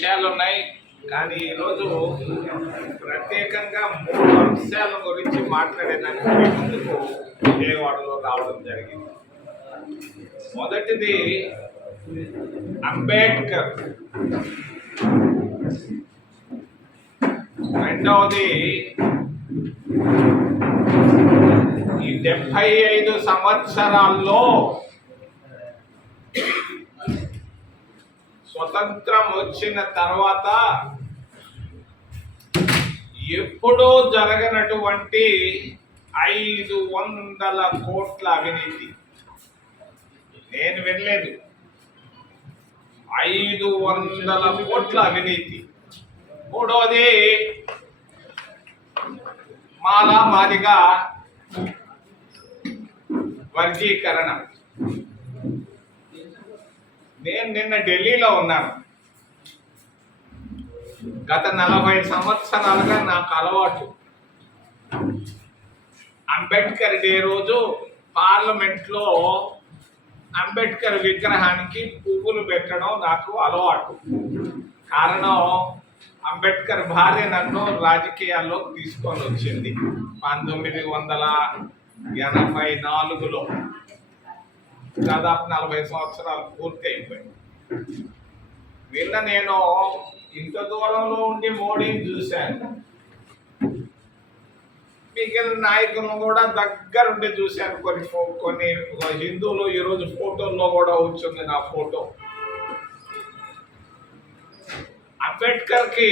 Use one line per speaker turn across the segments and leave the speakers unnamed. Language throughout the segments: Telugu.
విషయాలు ఉన్నాయి కానీ ఈరోజు ప్రత్యేకంగా మూడు అంశాల గురించి మాట్లాడేదానికి ముందుకు విజయవాడలో రావడం జరిగింది. మొదటిది అంబేద్కర్. రెండవది ఈ డెబ్బై ఐదు సంవత్సరాల్లో స్వతంత్రం వచ్చిన తర్వాత ఎప్పుడో జరగనటువంటి ఐదు వందల కోట్ల అవినీతి. నేను వినలేదు. ఐదు వందల కోట్ల అవినీతి. మూడోది మాలా మాదిగా వర్గీకరణ. నేను నిన్న ఢిల్లీలో ఉన్నాను. గత నలభై సంవత్సరాలుగా నాకు అలవాటు. అంబేద్కర్ డే రోజు పార్లమెంట్లో అంబేద్కర్ విగ్రహానికి పువ్వులు పెట్టడం నాకు అలవాటు. కారణం అంబేద్కర్ భార్య నన్ను రాజకీయాల్లో తీసుకొని వచ్చింది. పంతొమ్మిది వందల ఎనభై నాలుగులో. దాదాపు నలభై సంవత్సరాలు పూర్తి అయిపోయాయి నిన్న నేను ఇంత దూరంలో ఉండి మోడీని చూశాను. మిగిలిన నాయకులను కూడా దగ్గరుండి చూశాను. కొన్ని కొన్ని హిందువులు ఈరోజు ఫోటోల్లో కూడా వచ్చింది నా ఫోటో. అంబేద్కర్కి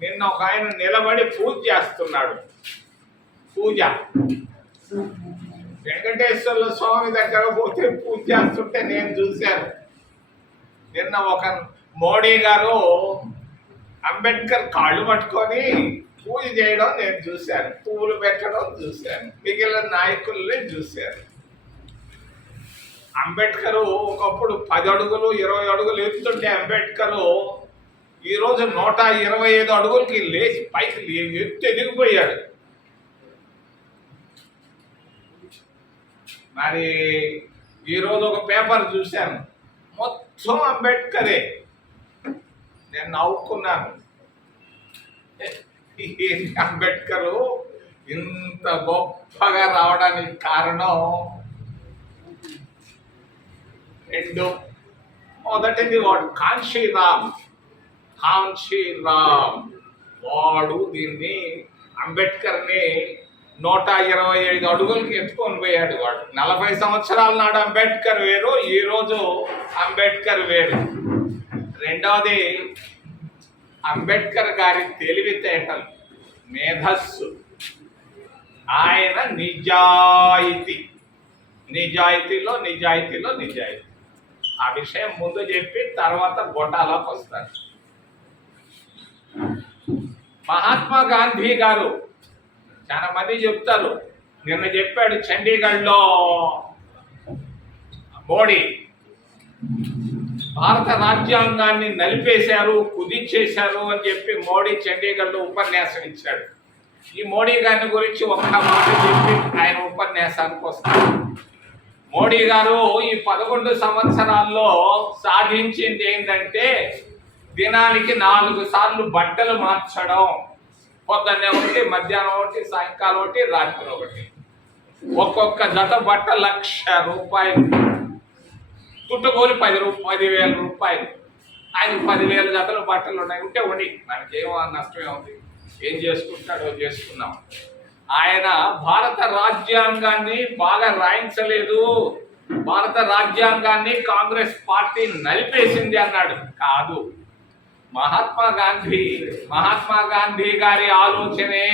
నిన్న ఒక ఆయన నిలబడి పూజ చేస్తున్నాడు. పూజ. వెంకటేశ్వర్ల స్వామి దగ్గర పోతే పూజ చేస్తుంటే నేను చూశాను. నిన్న ఒక మోడీ గారు అంబేద్కర్ కాళ్ళు పట్టుకొని పూజ చేయడం నేను చూశాను. పువ్వులు పెట్టడం చూశాను. మిగిలిన నాయకుల్ని చూశాను. అంబేద్కర్ ఒకప్పుడు పది అడుగులు ఇరవై అడుగులు ఎత్తుంటే అంబేద్కర్ ఈరోజు నూట ఇరవై ఐదు అడుగులకి లేచి పైకి ఎత్తు ఎదిగిపోయాడు. మరి ఈరోజు ఒక పేపర్ చూశాను. మొత్తం అంబేద్కరే. నేను నవ్వుకున్నాను. అంబేద్కర్ ఇంత గొప్పగా రావడానికి కారణం? రెండు. మొదటిది వాడు కాంశీరామ్ కాంశీరామ్ వాడు దీన్ని అంబేద్కర్ని నూట ఇరవై ఐదు అడుగులకి ఎత్తుకొని పోయాడు వాడు. నలభై సంవత్సరాల నాడు అంబేద్కర్ వేరు ఈరోజు అంబేద్కర్ వేరు. రెండవది అంబేద్కర్ గారి తెలివితేటలు మేధస్సు. ఆయన నిజాయితీ. నిజాయితీలో నిజాయితీలో నిజాయితీ. ఆ విషయం ముందు చెప్పి తర్వాత గొట్టాలకు వస్తారు మహాత్మా గాంధీ గారు చాలా మంది చెప్తారు. నిన్న చెప్పాడు చండీగఢ్లో మోడీ. భారత రాజ్యాంగాన్ని నలిపేశారు కుదించేశారు అని చెప్పి మోడీ చండీగఢ్లో ఉపన్యాసం ఇచ్చాడు. ఈ మోడీ గారిని గురించి ఒక్క మాట చెప్పి ఆయన ఉపన్యాసానికి వస్తారు మోడీ గారు ఈ పదకొండు సంవత్సరాల్లో సాధించింది ఏంటంటే దినానికి నాలుగు సార్లు బట్టలు మార్చడం. పొద్దున్నే ఒకటి మధ్యాహ్నం ఒకటి సాయంకాలం ఒకటి రాత్రి ఒకటి. ఒక్కొక్క జత బట్ట లక్ష రూపాయలు. చుట్టుకోలు పది రూ పదివేల రూపాయలు. ఆయన పదివేల జతలు బట్టలు ఉన్నాయి. ఉంటే ఉండి మనకేమో నష్టమే ఉంది ఏం చేసుకుంటాడో చేసుకున్నాం ఆయన భారత రాజ్యాంగాన్ని బాగా రాయించలేదు. భారత రాజ్యాంగాన్ని కాంగ్రెస్ పార్టీ నలిపేసింది అన్నాడు. కాదు. మహాత్మా గాంధీ మహాత్మా గాంధీ గారి ఆలోచనే.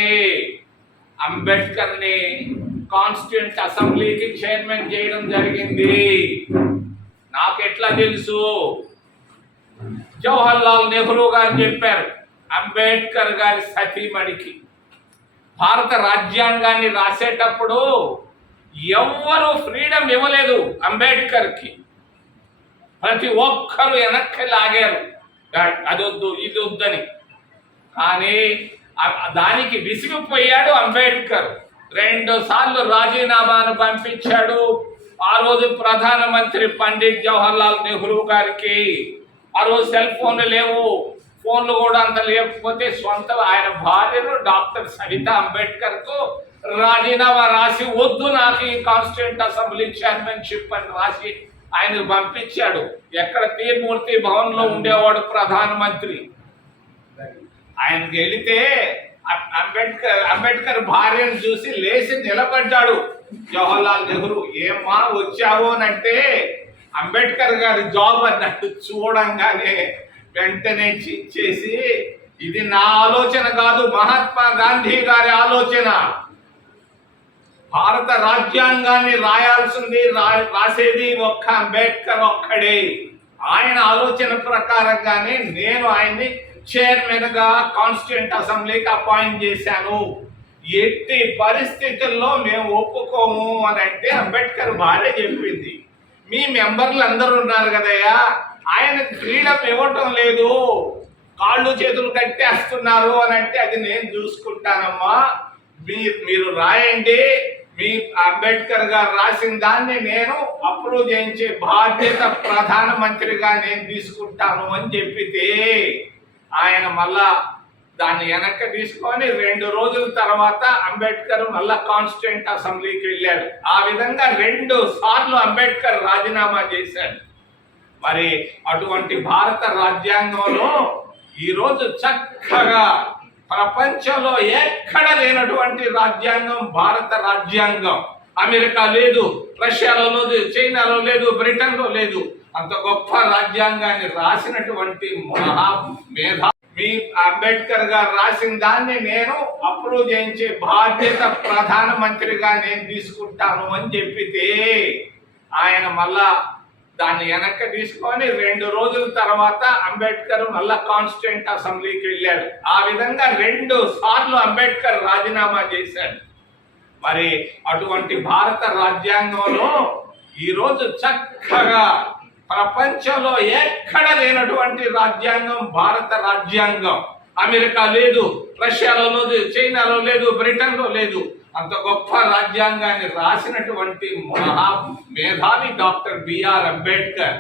అంబేద్కర్ని కాన్స్టిట్యూంట్ అసెంబ్లీకి చైర్మన్ చేయడం జరిగింది. నాకు ఎట్లా తెలుసు? జవహర్ లాల్ నెహ్రూ గారు చెప్పారు అంబేద్కర్ గారి సతీమణికి. భారత రాజ్యాంగాన్ని రాసేటప్పుడు ఎవ్వరూ ఫ్రీడమ్ ఇవ్వలేదు అంబేద్కర్కి. ప్రతి ఒక్కరు వెనక్కి లాగారు. అది వద్దు ఇది వద్దని కానీ దానికి విసిగిపోయాడు అంబేద్కర్. రెండు సార్లు రాజీనామాను పంపించాడు ఆ రోజు ప్రధానమంత్రి పండిత్ జవహర్లాల్ నెహ్రూ గారికి. ఆ రోజు సెల్ ఫోన్లు లేవు. ఫోన్లు కూడా అంత లేకపోతే సొంత ఆయన భార్యను డాక్టర్ సవిత అంబేద్కర్కు రాజీనామా రాసి వద్దు నాకు ఈ కాన్స్టిట్యూంట్ అసెంబ్లీ చైర్మన్షిప్ అని రాసి ఆయనకు పంపించాడు. ఎక్కడ తీర్మూర్తి భవన్లో ఉండేవాడు ప్రధానమంత్రి. ఆయనకి వెళితే అంబేద్కర్ అంబేద్కర్ భార్యను చూసి లేచి నిలబడ్డాడు. జవహర్లాల్ నెహ్రూ ఏమా వచ్చావు అని అంటే అంబేద్కర్ గారి జాబ్ అన్నట్టు చూడంగానే వెంటనే చిచ్చేసి ఇది నా ఆలోచన కాదు మహాత్మా గాంధీ గారి ఆలోచన. భారత రాజ్యాంగాన్ని రాయాల్సింది రాసేది ఒక్క అంబేద్కర్ ఒక్కడే. ఆయన ఆలోచన ప్రకారంగానే నేను ఆయన్ని చైర్మన్గా కాన్స్టిట్యూంట్ అసెంబ్లీకి అపాయింట్ చేశాను. ఎట్టి పరిస్థితుల్లో మేము ఒప్పుకోము అని అంటే అంబేద్కర్ భార్య చెప్పింది. మీ మెంబర్లు అందరూ ఉన్నారు కదయ్యా ఆయన ఫ్రీడమ్ ఇవ్వటం లేదు. కాళ్ళు చేతులు కట్టేస్తున్నారు అని అంటే అది నేను చూసుకుంటానమ్మా. మీరు మీరు రాయండి. మీ అంబేద్కర్ గారు రాసిన దాన్ని నేను అప్రూవ్ చేయించే బాధ్యత ప్రధానమంత్రిగా నేను తీసుకుంటాను అని చెప్పితే ఆయన మళ్ళా దాన్ని వెనక్కి తీసుకొని రెండు రోజుల తర్వాత అంబేద్కర్ మళ్ళా కాన్స్టిట్యూంట్ అసెంబ్లీకి వెళ్ళాడు. ఆ విధంగా రెండు సార్లు అంబేద్కర్ రాజీనామా చేశాడు. మరి అటువంటి భారత రాజ్యాంగంలో ఈరోజు చక్కగా ప్రపంచంలో ఎక్కడ లేనటువంటి రాజ్యాంగం భారత రాజ్యాంగం. అమెరికా లేదు రష్యాలో లేదు చైనాలో లేదు బ్రిటన్లో లేదు. అంత గొప్ప రాజ్యాంగాన్ని రాసినటువంటి మహా మేధా. మీ అంబేద్కర్ గారు రాసిన దాన్ని నేను అప్రూవ్ చేయించే బాధ్యత ప్రధానమంత్రిగా నేను తీసుకుంటాను అని చెప్పితే ఆయన మళ్ళా దాన్ని వెనక్కి తీసుకొని రెండు రోజుల తర్వాత అంబేద్కర్ మళ్ళా కాన్స్టిట్యూంట్ అసెంబ్లీకి వెళ్ళాడు. ఆ విధంగా రెండు సార్లు అంబేద్కర్ రాజీనామా చేశాడు. మరి అటువంటి భారత రాజ్యాంగంలో ఈరోజు చక్కగా ప్రపంచంలో ఎక్కడ లేనటువంటి రాజ్యాంగం భారత రాజ్యాంగం. అమెరికా లేదు రష్యాలో లేదు చైనాలో లేదు బ్రిటన్లో లేదు. అంత గొప్ప రాజ్యాంగాన్ని రాసినటువంటి మహా మేధావి డాక్టర్ బిఆర్ అంబేద్కర్.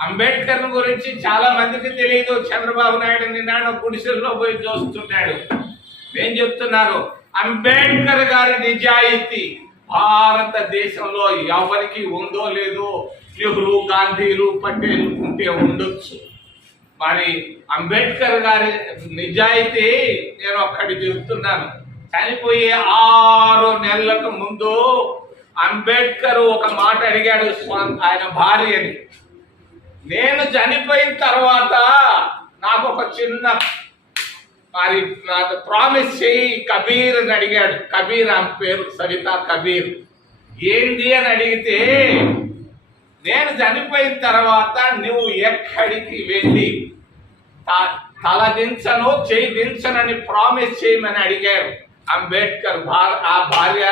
అంబేద్కర్ గురించి చాలా మందికి తెలియదు. చంద్రబాబు నాయుడు నిన్న గుడిసెల్లో పోయి చూస్తున్నాడు. ఏం చెప్తున్నారు? అంబేద్కర్ గారి నిజాయితీ భారతదేశంలో ఎవరికి ఉందో లేదో నెహ్రూ గాంధీలు పటేల్ ఉంటే ఉండొచ్చు. మరి అంబేద్కర్ గారి నిజాయితీ నేను ఒక్కటి చెప్తున్నాను. చనిపోయే ఆరు నెలలకు ముందు అంబేద్కర్ ఒక మాట అడిగాడు ఆయన భార్యని. నేను చనిపోయిన తర్వాత నాకు ఒక చిన్న మరి నాకు ప్రామిస్ చేయి కబీర్ అని అడిగాడు. కబీర్ ఆమె పేరు సవిత కబీర్. ఏంటి అని అడిగితే నేను చనిపోయిన తర్వాత నువ్వు ఎక్కడికి వెళ్ళి త- తల దించను చేయి దించనని ప్రామిస్ చేయమని అడిగాడు. అంబేద్కర్ భార్- ఆ భార్య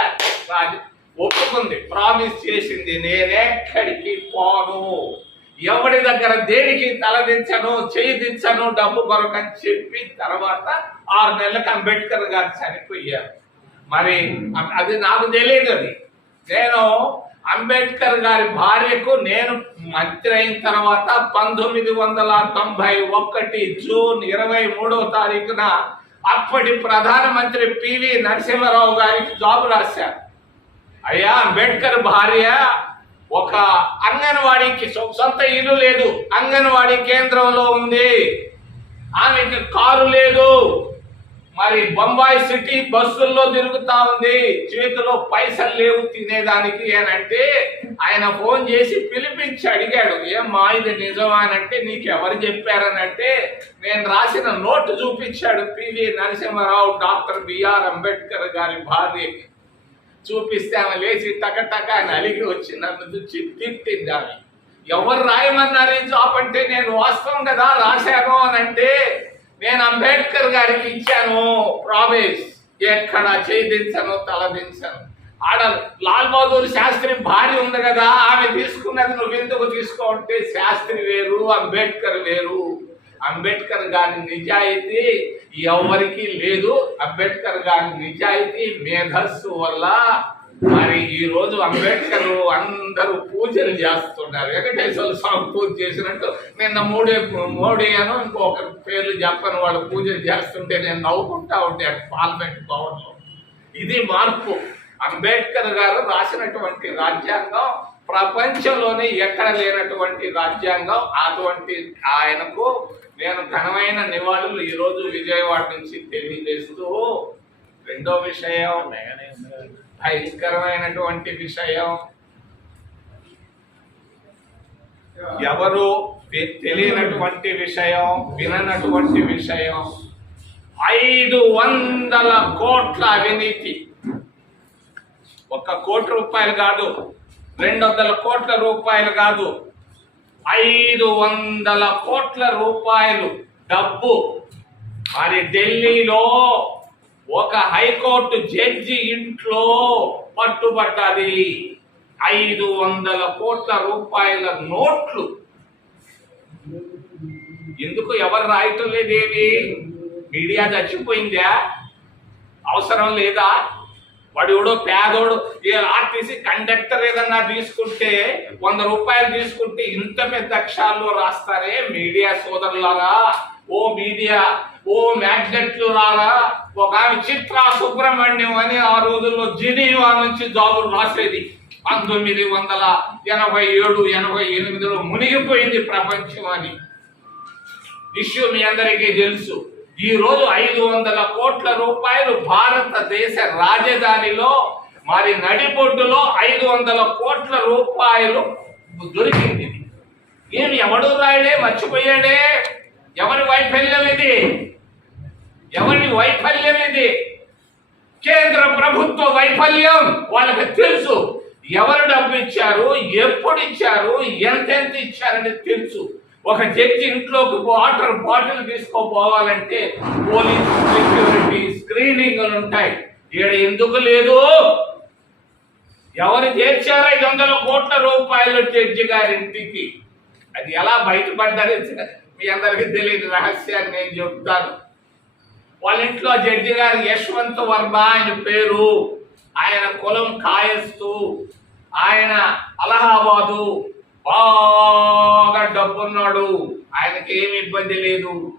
రాజ ఒప్పుకుంది. ప్రామిస్ చేసింది నేనెక్కడికి పోను? ఎవడి దగ్గర దేనికి తలదించను చేయి దించను డబ్బు కొరకని చెప్పి తర్వాత ఆరు నెలలకు అంబేద్కర్ గారు చనిపోయారు. మరి అది నాకు తెలియదు అది. నేను అంబేద్కర్ గారి భార్యకు నేను మంత్రి అయిన తర్వాత పంతొమ్మిది వందల తొంభై ఒకటి జూన్ ఇరవై మూడో తారీఖున అప్పటి ప్రధానమంత్రి పివి నరసింహారావు గారికి జాబ్ రాశారు. అయ్యా అంబేద్కర్ భార్య ఒక అంగన్వాడీకి సొంత ఇల్లు లేదు. అంగన్వాడీ కేంద్రంలో ఉంది. ఆమెకి కారు లేదు. మరి బొంబాయి సిటీ బస్సుల్లో తిరుగుతా ఉంది. చేతిలో పైసలు లేవు తినేదానికి అని అంటే ఆయన ఫోన్ చేసి పిలిపించి అడిగాడు. ఏమ్మా ఇది నిజమా అని అంటే నీకు ఎవరు చెప్పారని అంటే నేను రాసిన నోటు చూపించాడు P V Narasimha Rao doctor B R Ambedkar గారి భార్యకి చూపిస్తే ఆమె లేచి టక టక అలిగి వచ్చి నన్ను చూసి తిట్టింది ఎవరు రాయమన్నారు ఈ జాబ్ అంటే? నేను వాస్తవం కదా రాశాను అని అంటే నేను అంబేద్కర్ గారికి ఇచ్చాను ప్రామిస్ ఎక్కడ చేయించను తలదించను. ఆడ లాల్ బహదూర్ శాస్త్రి భార్య ఉంది కదా ఆమె తీసుకున్నది నువ్వు ఎందుకు తీసుకోంటే శాస్త్రి వేరు అంబేద్కర్ వేరు. అంబేద్కర్ గారి నిజాయితీ ఎవరికీ లేదు. అంబేద్కర్ గారి నిజాయితీ మేధస్సు వల్ల మరి ఈ రోజు అంబేద్కర్ అందరూ పూజలు చేస్తున్నారు. వెంకటేశ్వర స్వామి పూజ చేసినట్టు నిన్న మోడీ మోడీ అను ఇంకొక పేర్లు చెప్పని. వాళ్ళు పూజలు చేస్తుంటే నేను నవ్వుకుంటా ఉంటాను పార్లమెంట్ భవన్లో. ఇది మార్పు. అంబేద్కర్ గారు రాసినటువంటి రాజ్యాంగం ప్రపంచంలోనే ఎక్కడ లేనటువంటి రాజ్యాంగం. అటువంటి ఆయనకు నేను ఘనమైన నివాళులు ఈరోజు విజయవాడ నుంచి తెలియజేస్తూ రెండో విషయం. భయంకరమైనటువంటి విషయం. ఎవరు తెలియనటువంటి విషయం విననటువంటి విషయం. ఐదు వందల కోట్ల అవినీతి. ఒక కోటి రూపాయలు కాదు రెండు వందల కోట్ల రూపాయలు కాదు. ఐదు వందల కోట్ల రూపాయలు డబ్బు. మరి ఢిల్లీలో ఒక హైకోర్టు జడ్జి ఇంట్లో పట్టుబడ్డది. ఐదు వందల కోట్ల రూపాయల నోట్లు. ఎందుకు ఎవరు రాయటం లేదేవి మీడియా చచ్చిపోయిందా? అవసరం లేదా? వాడు పేదోడు ఏ ఆర్టీసీ కండక్టర్ ఏదన్నా తీసుకుంటే వంద రూపాయలు తీసుకుంటే ఇంత పెద్ద అక్షరాల్లో రాస్తారే మీడియా సోదరులారా? ఓ మీడియా ఓ మ్యాగ్నెట్లు రారా? ఒక ఆమె చిత్ర సుబ్రహ్మణ్యం అని ఆ రోజుల్లో జినీవా నుంచి జాబులు రాసేది. పంతొమ్మిది వందల ఎనభై ఏడు ఎనభై ఎనిమిదిలో మునిగిపోయింది ప్రపంచం అని. ఇష్యూ మీ అందరికీ తెలుసు. ఈరోజు ఐదు వందల కోట్ల రూపాయలు భారతదేశ రాజధానిలో మరి నడిబొడ్డులో ఐదు వందల కోట్ల రూపాయలు దొరికింది. ఏమి ఎవడు రాయడే మర్చిపోయాడే? ఎవరి వైఫల్యం ఇది? ఎవరి వైఫల్యం ఇది? కేంద్ర ప్రభుత్వ వైఫల్యం వాళ్ళకి తెలుసు. ఎవరు డబ్బు ఇచ్చారు ఎప్పుడు ఇచ్చారు ఎంతెంత ఇచ్చారని తెలుసు. ఒక జడ్జి ఇంట్లోకి వాటర్ బాటిల్ తీసుకోపోవాలంటే పోలీస్ సెక్యూరిటీ స్క్రీనింగ్ ఉంటాయి. ఇక్కడ ఎందుకు లేదు? ఎవరు చేర్చారు ఐదు వందల కోట్ల రూపాయలు జడ్జి గారి ఇంటికి అది ఎలా బయటపడ్డారు మీ అందరికీ తెలియని రహస్యాన్ని నేను చెప్తాను. వాళ్ళ ఇంట్లో జడ్జి గారు యశ్వంత్ వర్మ ఆయన పేరు. ఆయన కులం కాయస్తు. ఆయన అలహాబాదు. బాగా డబ్బున్నాడు. ఆయనకి ఏమి ఇబ్బంది లేదు.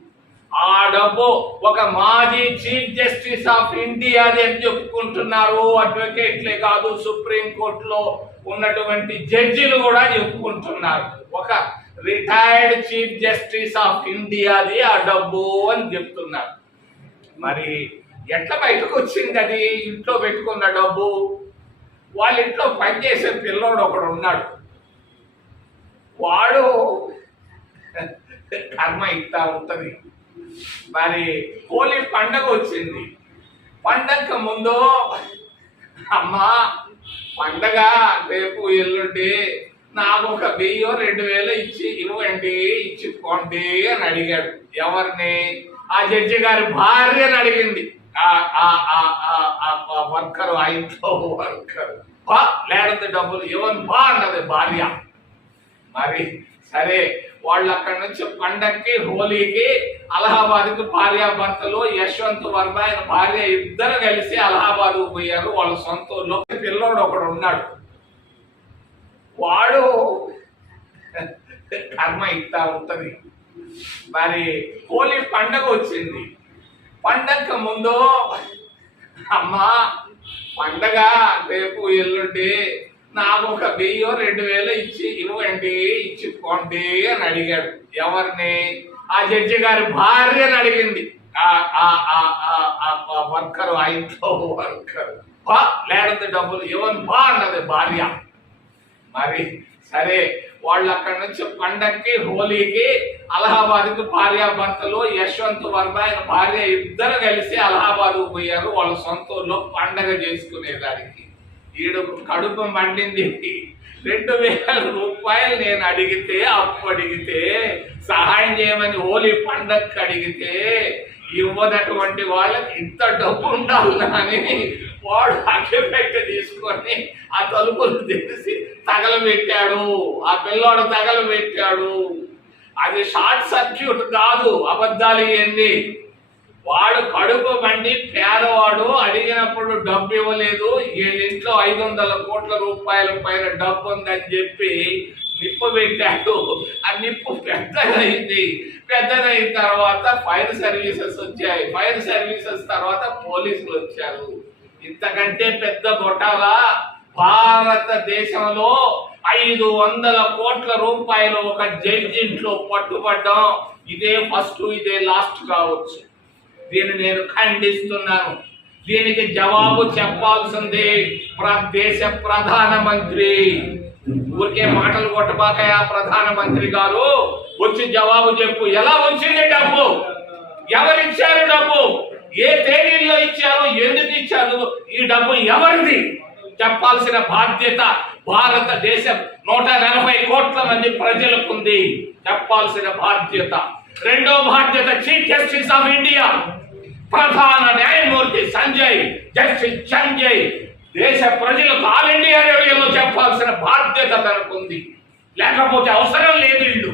ఆ డబ్బు ఒక మాజీ చీఫ్ జస్టిస్ ఆఫ్ ఇండియా అని చెప్పుకుంటున్నారు. అడ్వకేట్లే కాదు సుప్రీంకోర్టులో ఉన్నటువంటి జడ్జిలు కూడా చెప్పుకుంటున్నారు. ఒక రిటైర్డ్ చీఫ్ జస్టిస్ ఆఫ్ ఇండియాది ఆ డబ్బు అని చెప్తున్నారు. మరి ఎట్లా బయటకు వచ్చింది అది ఇంట్లో పెట్టుకున్న డబ్బు వాళ్ళ ఇంట్లో పనిచేసే పిల్లోడు ఒకడు ఉన్నాడు. వాడు కర్మ ఇస్తా ఉంటుంది. మరి హోలీ పండగ వచ్చింది. పండగ ముందు అమ్మా పండగ రేపు ఎల్లుండి నాకు ఒక వెయ్యో రెండు వేలు ఇచ్చి ఇవ్వండి ఇచ్చిపోండి అని అడిగాడు. ఎవరిని? ఆ జడ్జి గారి భార్యను అడిగింది. ఆ- ఆ- ఆ- ఆ- ఆ వర్కర్ ఆ ఇంట్లో వర్కర్. బా లేడంత డబ్బులు ఇవ్వను బా అన్నది భార్య. మరి సరే వాళ్ళు అక్కడి నుంచి పండక్కి హోలీకి అలహాబాద్కి భార్యాభర్తలు యశ్వంత్ వర్మ ఆయన భార్య ఇద్దరు కలిసి అలహాబాద్ పోయారు. వాళ్ళ సొంత ఊర్లో పిల్లోడు ఒకడు ఉన్నాడు. వాడు కర్మ ఇస్తా ఉంటుంది. మరి హోలీ పండగ వచ్చింది. పండగ ముందు అమ్మా పండగ రేపు ఎల్లుండి నాకు ఒక వెయ్యో రెండు వేలు ఇచ్చి ఇవ్వండి ఇచ్చిపోండి అని అడిగాడు. ఎవరిని? ఆ జడ్జి గారి భార్యని అడిగింది. ఆ- ఆ- ఆ- ఆ- ఆ- వర్కర్ ఆ ఇంట్లో వర్కర్. బా లేదంటే డబ్బులు ఇవ్వను బా అన్నది భార్య. మరి సరే వాళ్ళు అక్కడ నుంచి పండక్కి హోలీకి అలహాబాద్కి భార్యాభర్తలు యశ్వంత్ వర్మ ఆయన భార్య ఇద్దరు కలిసి అలహాబాద్కు పోయారు. వాళ్ళ సొంత ఊర్లో పండగ చేసుకునేదానికి. ఈడు కడుపు మండింది. రెండు వేల రూపాయలు నేను అడిగితే అప్పు అడిగితే సహాయం చేయమని హోలీ పండగకి అడిగితే ఇవ్వనటువంటి వాళ్ళకి ఇంత డబ్బు ఉండాలని వాడు అగ్గిపెట్టె తీసుకొని ఆ తలుపులు తెరిచి తగలబెట్టాడు. ఆ పిల్లోడు తగలబెట్టాడు. అది షార్ట్ సర్క్యూట్ కాదు అబద్ధాలు ఇవన్నీ. వాడు కడుపు మండి పేదవాడు అడిగినప్పుడు డబ్బు ఇవ్వలేదు. వీళ్ళ ఇంట్లో ఐదు వందల కోట్ల రూపాయల పైన డబ్బు ఉందని చెప్పి నిప్పు పెట్టాడు. ఆ నిప్పు పెద్దదైంది. పెద్దదైన తర్వాత ఫైర్ సర్వీసెస్ వచ్చాయి. ఫైర్ సర్వీసెస్ తర్వాత పోలీసులు వచ్చారు. ఇంతకంటే పెద్ద గొట్టాల? భారతదేశంలో ఐదు వందల కోట్ల రూపాయలు ఒక జడ్జి ఇంట్లో పట్టుబడ్డం. ఇదే ఫస్ట్ ఇదే లాస్ట్ కావచ్చు. దీన్ని నేను ఖండిస్తున్నాను. దీనికి జవాబు చెప్పాల్సింది దేశ ప్రధానమంత్రి. ఊరికే మాటలు కొట్టబాకయా ప్రధానమంత్రి గారు? వచ్చి జవాబు చెప్పు. ఎలా వచ్చింది డబ్బు? ఎవరిచ్చారు డబ్బు? ఏ తేదీల్లో ఇచ్చారు ఎందుకు ఇచ్చారు ఈ డబ్బు ఎవరిది? చెప్పాల్సిన బాధ్యత భారతదేశం. నూట నలభై కోట్ల మంది ప్రజలకు ఉంది చెప్పాల్సిన బాధ్యత. రెండో బాధ్యత చీఫ్ జస్టిస్ ఆఫ్ ఇండియా. ప్రధాన న్యాయమూర్తి సంజయ్ జస్టిస్ సంజయ్. దేశ ప్రజలకు ఆల్ ఇండియా రేడియోలో చెప్పాల్సిన బాధ్యత తనకుంది. లేకపోతే అవసరం లేదు ఇల్లు.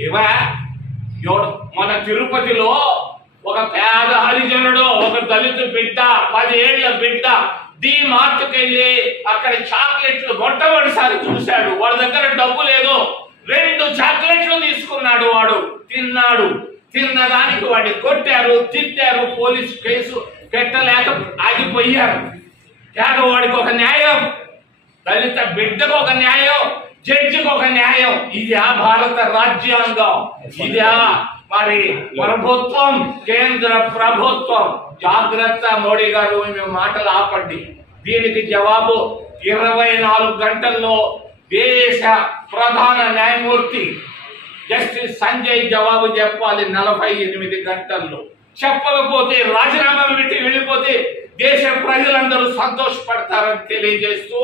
ఏవా ఎవడు? మన తిరుపతిలో ఒక పేద హరిజనుడు ఒక దళిత బిడ్డ పదేళ్ళ బిడ్డ డి మార్ట్కి వెళ్ళి అక్కడ చాక్లెట్లు మొట్టమొదటిసారి చూశాడు. వాడి దగ్గర డబ్బు లేదు. రెండు చాక్లెట్లు తీసుకున్నాడు వాడు. తిన్నాడు. తిన్నదానికి వాడిని కొట్టారు తిట్టారు పోలీసు కేసు పెట్టలేక ఆగిపోయారు. పేదవాడికి ఒక న్యాయం దళిత బిడ్డకు ఒక న్యాయం జడ్జికి ఒక న్యాయం. ఇది ఆ భారత రాజ్యాంగం. ఇది మరి ప్రభుత్వం కేంద్ర ప్రభుత్వం జాగ్రత్త మోడీ గారు మేము మాటలు ఆపండి. దీనికి జవాబు ఇరవై నాలుగు గంటల్లో దేశ ప్రధాన న్యాయమూర్తి జస్టిస్ సంజయ్ జవాబు చెప్పాలి నలభై ఎనిమిది గంటల్లో. చెప్పకపోతే రాజీనామా పెట్టి వెళ్ళిపోతే దేశ ప్రజలందరూ సంతోషపడతారని తెలియజేస్తూ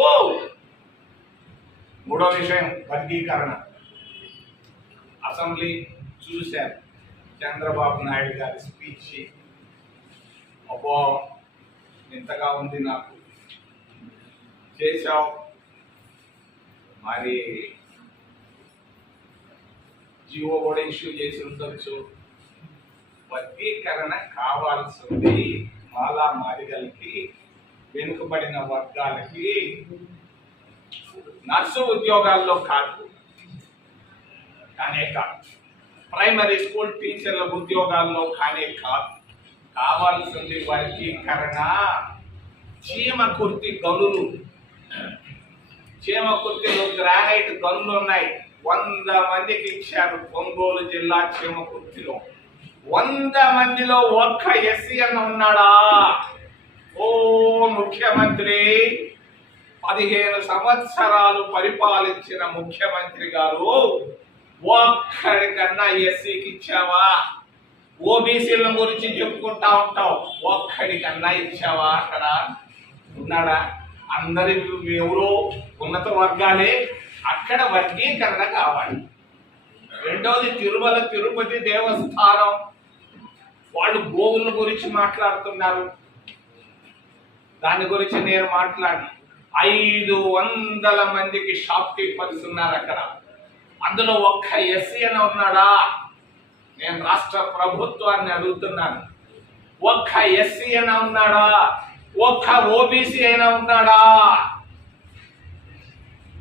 మూడో విషయం వర్గీకరణ. అసెంబ్లీ చూశారు. చంద్రబాబు నాయుడు గారి స్పీచ్. అబ్బో ఇంతగా ఉంది నాకు. చేశావు. మరి జియో కూడా ఇష్యూ చేసి ఉండొచ్చు. వర్గీకరణ కావాల్సింది మాలా మాదిగలకి వెనుకబడిన వర్గాలకి. నర్సు ఉద్యోగాల్లో కాదు. కానే కాదు. ప్రైమరీ స్కూల్ టీచర్ల ఉద్యోగాల్లో కానే కాదు. కావాల్సింది వర్గీకరణ. చీమ కుర్తి గనులు. చీమ కుర్తిలో గ్రానైట్ గనులు ఉన్నాయి. వంద మందికి ఇచ్చారు ఒంగోలు జిల్లా చీమ కుర్తిలో వంద మందిలో ఒక్క ఎస్సీ అన్న ఉన్నాడా? ఓ ముఖ్యమంత్రి. పదిహేను సంవత్సరాలు పరిపాలించిన ముఖ్యమంత్రి గారు ఒక్కడికన్నా ఎస్సీకి ఇచ్చావా ఓబీసీల గురించి చెప్పుకుంటా ఉంటావు. ఒక్కడికన్నా ఇచ్చావా అక్కడ? ఉన్నాడా? అందరి ఎవరో ఉన్నత వర్గాలే అక్కడ వర్గీకరణ కావాలి. రెండవది తిరుమల తిరుపతి దేవస్థానం. వాళ్ళు గోవుల గురించి మాట్లాడుతున్నారు. దాని గురించి నేను మాట్లాడి ఐదు వందల మందికి షాప్ కీపర్స్ ఉన్నారు అక్కడ. అందులో ఒక్క ఎస్సీ అని ఉన్నాడా? నేను రాష్ట్ర ప్రభుత్వాన్ని అడుగుతున్నాను. ఒక్క ఎస్సీ అయినా ఉన్నాడా? ఒక్క ఓబీసీ అయినా ఉన్నాడా?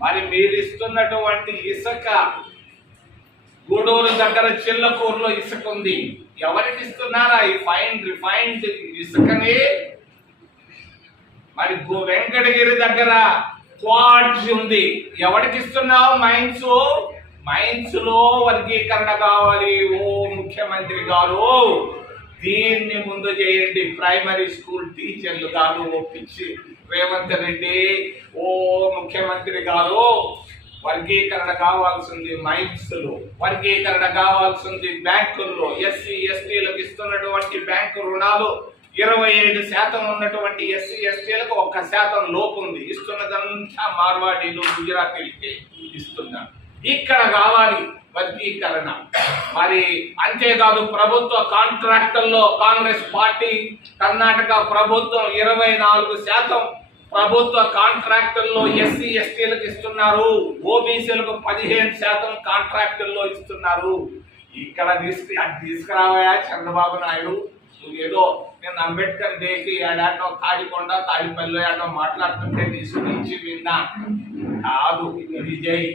మరి మీరు ఇస్తున్నటువంటి ఇసుక గూడూరు దగ్గర చిల్లకూరులో ఇసుక ఉంది. ఎవరికి ఇస్తున్నారా ఈ ఫైన్ రిఫైన్డ్ ఇసుకని? మరి వెంకటగిరి దగ్గర క్వాడ్స్ ఉంది. ఎవరికి ఇస్తున్నావు మైన్స్? మైన్స్లో వర్గీకరణ కావాలి ఓ ముఖ్యమంత్రి గారు. దీన్ని ముందు చేయండి. ప్రైమరీ స్కూల్ టీచర్లు కాదు ఒప్పించి రేవంత్ రెడ్డి. ఓ ముఖ్యమంత్రి గారు వర్గీకరణ కావాల్సింది మైన్స్లో వర్గీకరణ కావాల్సింది బ్యాంకుల్లో. ఎస్సీ ఎస్టీలకు ఇస్తున్నటువంటి బ్యాంకు రుణాలు ఇరవై ఏడు శాతం ఉన్నటువంటి ఎస్సీ ఎస్టీలకు ఒక్క శాతం లోపు ఉంది. ఇస్తున్నదంతా మార్వాడీలు గుజరాతీలకి ఇస్తున్నారు. ఇక్కడ కావాలి వర్గీకరణ. మరి అంతేకాదు ప్రభుత్వ కాంట్రాక్టుల్లో కాంగ్రెస్ పార్టీ కర్ణాటక ప్రభుత్వం ఇరవై నాలుగు శాతం ప్రభుత్వ కాంట్రాక్టుల్లో ఎస్సీ ఎస్టీలకు ఇస్తున్నారు. ఓబీసీలకు పదిహేను శాతం కాంట్రాక్టుల్లో ఇస్తున్నారు. ఇక్కడ తీసుకు అది తీసుకురావయా చంద్రబాబు నాయుడు? నువ్వు ఏదో నేను అంబేద్కర్ డేకి ఏడాడో తాడికొండ తాడిపల్లి ఏటో మాట్లాడుతుంటే తీసుకుని ఇచ్చి విన్నా. కాదు విజయ్.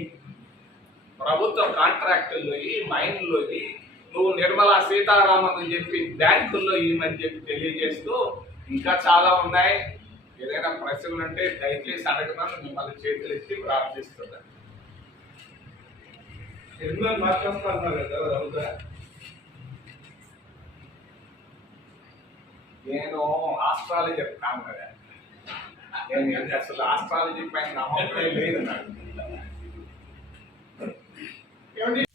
ప్రభుత్వ కాంట్రాక్టుల్లో ఈ మైన్లో నువ్వు నిర్మలా సీతారామన్ చెప్పి బ్యాంకుల్లో ఇవ్వమని చెప్పి తెలియజేస్తూ ఇంకా చాలా ఉన్నాయి. ఏదైనా ప్రశ్నలు ఉంటే దయచేసి అడగనని మిమ్మల్ని చేతులు ఎత్తి ప్రార్థిస్తున్నాను.
ఎన్నో మాట్లాడుతున్నారు కదా అవుతా
నేను ఆస్ట్రాలజీ చెప్తాను కదా. నేను అసలు ఆస్ట్రాలజీ పైన నమ్మకమే లేదు నాకు. ఏమండి